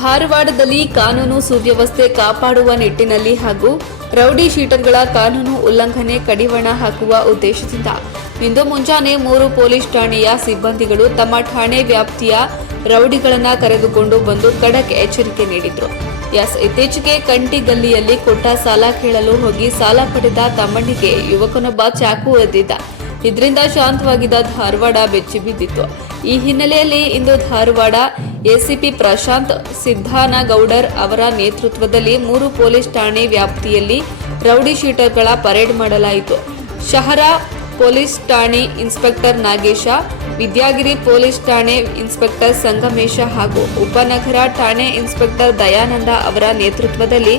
ಧಾರವಾಡದಲ್ಲಿ ಕಾನೂನು ಸುವ್ಯವಸ್ಥೆ ಕಾಪಾಡುವ ನಿಟ್ಟಿನಲ್ಲಿ ಹಾಗೂ ರೌಡಿ ಶೀಟರ್ಗಳ ಕಾನೂನು ಉಲ್ಲಂಘನೆ ಕಡಿವಾಣ ಹಾಕುವ ಉದ್ದೇಶದಿಂದ ಇಂದು ಮುಂಜಾನೆ ಮೂರು ಪೊಲೀಸ್ ಠಾಣೆಯ ಸಿಬ್ಬಂದಿಗಳು ತಮ್ಮ ಠಾಣೆ ವ್ಯಾಪ್ತಿಯ ರೌಡಿಗಳನ್ನು ಕರೆದುಕೊಂಡು ಬಂದು ಖಡಕ್ ಎಚ್ಚರಿಕೆ ನೀಡಿದ್ರು. ಎಸ್, ಇತ್ತೀಚೆಗೆ ಕಂಟಿ ಗಲ್ಲಿಯಲ್ಲಿ ಕೊಟ್ಟ ಸಾಲ ಕೇಳಲು ಹೋಗಿ ಸಾಲ ಪಡೆದ ತಮ್ಮಣ್ಣಿಗೆ ಯುವಕನೊಬ್ಬ ಚಾಕು ಒದ್ದಿದ್ದ ಇದರಿಂದ ಶಾಂತವಾಗಿದ್ದ ಧಾರವಾಡ ಬೆಚ್ಚಿ ಬಿದ್ದಿತ್ತು. ಈ ಹಿನ್ನೆಲೆಯಲ್ಲಿ ಇಂದು ಧಾರವಾಡ ಎಸಿಪಿ ಪ್ರಶಾಂತ್ ಸಿದ್ದಾನಗೌಡರ್ ಅವರ ನೇತೃತ್ವದಲ್ಲಿ ಮೂರು ಪೊಲೀಸ್ ಠಾಣೆ ವ್ಯಾಪ್ತಿಯಲ್ಲಿ ರೌಡಿ ಶೀಟರ್ಗಳ ಪರೇಡ್ ಮಾಡಲಾಯಿತು. ಶಹರ ಪೊಲೀಸ್ ಠಾಣೆ ಇನ್ಸ್ಪೆಕ್ಟರ್ ನಾಗೇಶ, ವಿದ್ಯಾಗಿರಿ ಪೊಲೀಸ್ ಠಾಣೆ ಇನ್ಸ್ಪೆಕ್ಟರ್ ಸಂಗಮೇಶ ಹಾಗೂ ಉಪನಗರ ಠಾಣೆ ಇನ್ಸ್ಪೆಕ್ಟರ್ ದಯಾನಂದ ಅವರ ನೇತೃತ್ವದಲ್ಲಿ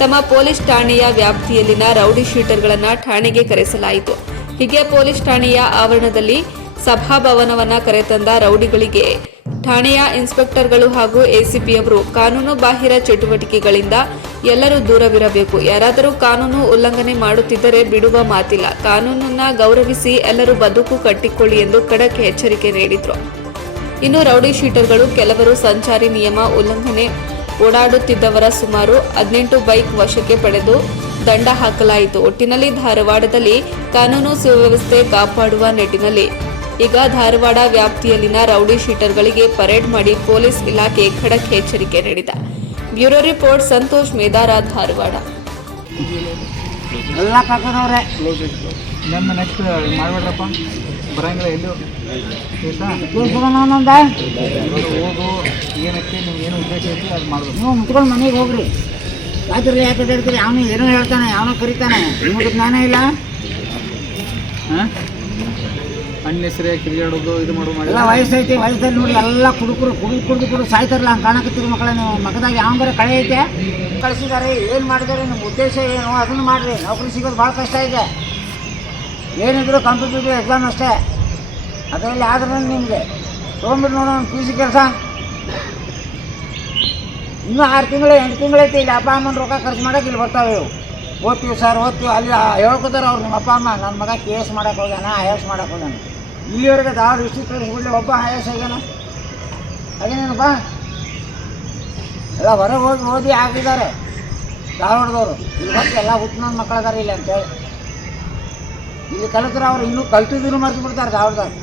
ತಮ್ಮ ಪೊಲೀಸ್ ಠಾಣೆಯ ವ್ಯಾಪ್ತಿಯಲ್ಲಿನ ರೌಡಿ ಶೀಟರ್ಗಳನ್ನು ಠಾಣೆಗೆ ಕರೆಸಲಾಯಿತು. ಹೀಗೆ ಪೊಲೀಸ್ ಠಾಣೆಯ ಆವರಣದಲ್ಲಿ ಸಭಾಭವನವನ್ನು ಕರೆತಂದ ರೌಡಿಗಳಿಗೆ ಠಾಣೆಯ ಇನ್ಸ್ಪೆಕ್ಟರ್ಗಳು ಹಾಗೂ ಎಸಿಪಿಯವರು ಕಾನೂನು ಬಾಹಿರ ಚಟುವಟಿಕೆಗಳಿಂದ ಎಲ್ಲರೂ ದೂರವಿರಬೇಕು. ಯಾರಾದರೂ ಕಾನೂನು ಉಲ್ಲಂಘನೆ ಮಾಡುತ್ತಿದ್ದರೆ ಬಿಡುವ ಮಾತಿಲ್ಲ. ಕಾನೂನನ್ನ ಗೌರವಿಸಿ ಎಲ್ಲರೂ ಬದುಕು ಕಟ್ಟಿಕೊಳ್ಳಿ ಎಂದು ಖಡಕ್ ಎಚ್ಚರಿಕೆ ನೀಡಿದರು. ಇನ್ನು ರೌಡಿ ಶೀಟರ್ಗಳು ಕೆಲವರು ಸಂಚಾರಿ ನಿಯಮ ಉಲ್ಲಂಘನೆ ಓಡಾಡುತ್ತಿದ್ದವರ ಸುಮಾರು ಹದಿನೆಂಟು ಬೈಕ್ ವಶಕ್ಕೆ ಪಡೆದು ದಂಡ ಹಾಕಲಾಯಿತು. ಒಟ್ಟಿನಲ್ಲಿ ಧಾರವಾಡದಲ್ಲಿ ಕಾನೂನು ಸುವ್ಯವಸ್ಥೆ ಕಾಪಾಡುವ ನಿಟ್ಟಿನಲ್ಲಿ ಈಗ ಧಾರವಾಡ ವ್ಯಾಪ್ತಿಯಲ್ಲಿನ ರೌಡಿ ಶೀಟರ್ಗಳಿಗೆ ಪರೇಡ್ ಮಾಡಿ ಪೊಲೀಸ್ ಇಲಾಖೆ ಖಡಕ್ ಎಚ್ಚರಿಕೆ ನೀಡಿದೆ. Bureau report Santosh Medara Dharwad. ಎಲ್ಲ ನಮ್ಮ ನೆಕ್ಸ್ಟ್ ಮಾಡ್ಬೇಡ್ರಪ್ಪ. ಬರಂಗಿಲ್ಲ ಎಲ್ಲೂ. ಆಯ್ತಾ? ತಿಳ್ಸ್ಕೊಳೋಣಂದ ಇವಾಗ ಹೋಗು. ಏನಕ್ಕೆ? ನಿಮ್ಗೆ ಏನು ಉದ್ದೇಶ ಐತಿ ಅದು ಮಾಡ್ಬೇಕು. ನೀವು ಮುಟ್ಕೊಂಡು ಮನೆಗೆ ಹೋಗ್ರಿ. ರಾತ್ರಿ ಯಾಕೆ ಹೇಳ್ತೀರಿ ಅವನು ಏನೋ ಹೇಳ್ತಾನೆ ಅವನು ಕರಿತಾನೆ. ನಿಮಗೆ ಜ್ಞಾನ ಇಲ್ಲ? ಹಾಂ? ಅನ್ನೆಸರಿಯಾಗಿ ಕಿರಿಯಾಡೋದು ಇದು ಮಾಡೋದು ಮಾಡಿ ಎಲ್ಲ ವಯಸ್ಸೈತಿ, ವಯಸ್ಸಲ್ಲಿ ನೋಡಿ ಎಲ್ಲ ಕುಡುಕರು ಕುಡಿದು ಕುಡಿದು ಕುಡಿದು ಸಾಯ್ತಾರಲ್ಲ, ಹಂಗೆ ಕಾಣಕತ್ತೀರಿ ಮಕ್ಕಳ ನೀವು. ಮಗದಾಗ ಯಾವಂಗಾರ ಕಳೆ ಐತೆ? ಕಳಿಸಿದ್ದಾರೆ ಏನು ಮಾಡಿದ್ದಾರೆ ನಿಮ್ಮ ಉದ್ದೇಶ ಏನು? ಅದನ್ನು ಮಾಡಿರಿ. ನೌಕರಿ ಸಿಗೋದು ಭಾಳ ಕಷ್ಟ ಇದೆ. ಏನಿದ್ರು ಕಾಂಪಿಟೇಟಿವ್ ಎಕ್ಸಾಮ್ ಅಷ್ಟೇ. ಅದರಲ್ಲಿ ಆದ್ರೂ ನಿಮಗೆ. ತೊಗೊಂಬಿಟ್ಟು ನೋಡೋಣ ಪಿ ಸಿ ಕೆಲಸ. ಇನ್ನೂ ಆರು ತಿಂಗಳು, ಎಂಟು ತಿಂಗಳೈತಿ ಇಲ್ಲಿ ಅಪ್ಪ ಅಮ್ಮನ ರೊಕ್ಕ ಖರ್ಚು ಮಾಡಕ್ಕೆ ಇಲ್ಲಿ ಬರ್ತಾವೆ ಇವು ಓದ್ತೀವಿ ಸರ್, ಓದ್ತೀವಿ. ಅಲ್ಲಿ ಹೇಳ್ಕೊತಾರೆ ಅವ್ರು ನಿಮ್ಮ ಅಪ್ಪ ಅಮ್ಮ ನನ್ನ ಮಗ ಕೇಸ್ ಮಾಡಕ್ಕೆ ಹೋಗ್ಯಾನ ಐ ಎಸ್ ಮಾಡಕ್ಕೆ ಹೋಗ್ಯಾನ. ಇಲ್ಲಿವರೆಗೆ ದಾರು ಇಷ್ಟು ಕಳಿಸ್ಬಿಡ್ಲಿ ಒಬ್ಬ ಆಯಾಸ ಆಗ್ಯಾನ ಹಾಗೇನೇನಪ್ಪ ಎಲ್ಲ ಹೊರಗೆ ಹೋಗಿ ಓದಿ ಆಗಿದ್ದಾರೆ ಧಾರವಾಡದವರು. ಇಲ್ಲಿ ಬಂದು ಎಲ್ಲ ಹುಟ್ಟಿನ ಮಕ್ಕಳು ಅದಾರ ಇಲ್ಲಿ ಅಂತೇಳಿ ಇಲ್ಲಿ ಕಲಿತ್ರೆ ಅವ್ರು ಇನ್ನೂ ಕಲ್ತಿದ್ರು ಮರ್ತು ಬಿಡ್ತಾರೆ ಧಾರವಾಡದವ್ರು.